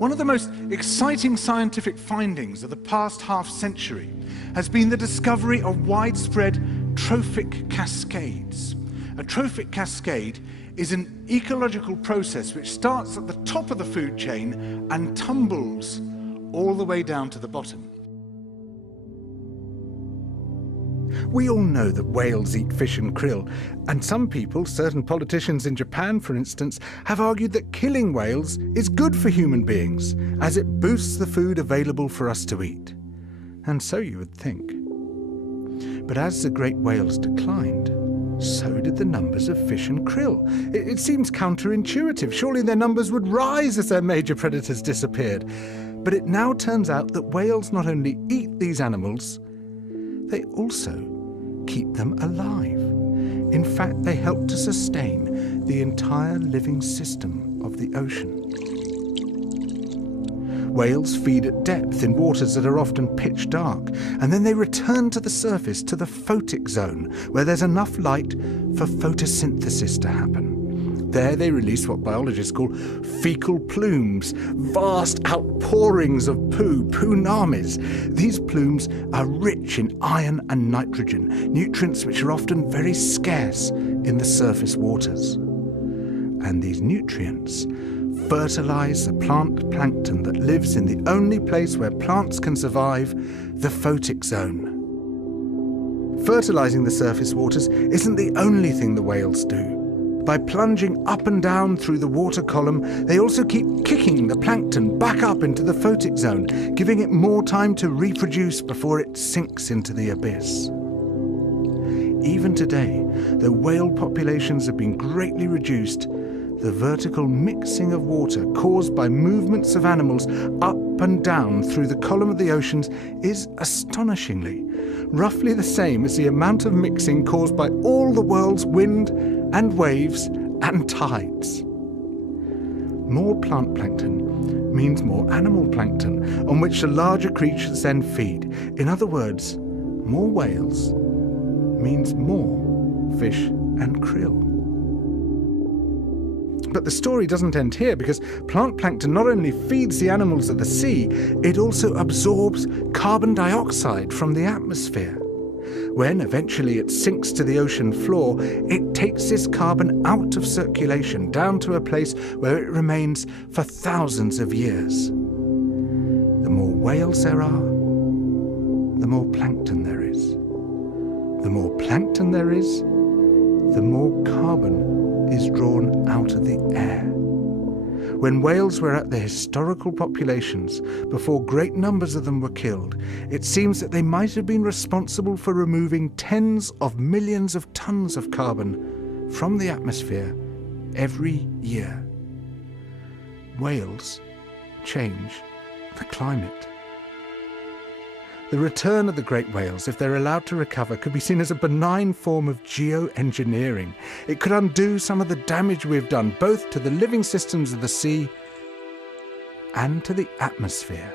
One of the most exciting scientific findings of the past half-century has been the discovery of widespread trophic cascades. A trophic cascade is an ecological process which starts at the top of the food chain and tumbles all the way down to the bottom. We all know that whales eat fish and krill, and some people, certain politicians in Japan for instance, have argued that killing whales is good for human beings, as it boosts the food available for us to eat. And so you would think. But as the great whales declined, so did the numbers of fish and krill. It seems counterintuitive. Surely their numbers would rise as their major predators disappeared. But it now turns out that whales not only eat these animals, they also keep them alive. In fact, they help to sustain the entire living system of the ocean. Whales feed at depth in waters that are often pitch dark, and then they return to the surface, to the photic zone, where there's enough light for photosynthesis to happen. There they release what biologists call fecal plumes, vast outpourings of poo, poonamis. These plumes are rich in iron and nitrogen, nutrients which are often very scarce in the surface waters. And these nutrients fertilize the plant plankton that lives in the only place where plants can survive, the photic zone. Fertilizing the surface waters isn't the only thing the whales do. By plunging up and down through the water column, they also keep kicking the plankton back up into the photic zone, giving it more time to reproduce before it sinks into the abyss. Even today, though whale populations have been greatly reduced, the vertical mixing of water caused by movements of animals up and down through the column of the oceans is astonishingly roughly the same as the amount of mixing caused by all the world's wind and waves and tides. More plant plankton means more animal plankton, on which the larger creatures then feed. In other words, more whales means more fish and krill. But the story doesn't end here, because plant plankton not only feeds the animals of the sea, it also absorbs carbon dioxide from the atmosphere. When eventually it sinks to the ocean floor, it takes this carbon out of circulation down to a place where it remains for thousands of years. The more whales there are, the more plankton there is. The more plankton there is, the more carbon is drawn out of the air. When whales were at their historical populations, before great numbers of them were killed, it seems that they might have been responsible for removing tens of millions of tons of carbon from the atmosphere every year. Whales change the climate. The return of the great whales, if they're allowed to recover, could be seen as a benign form of geoengineering. It could undo some of the damage we've done, both to the living systems of the sea and to the atmosphere.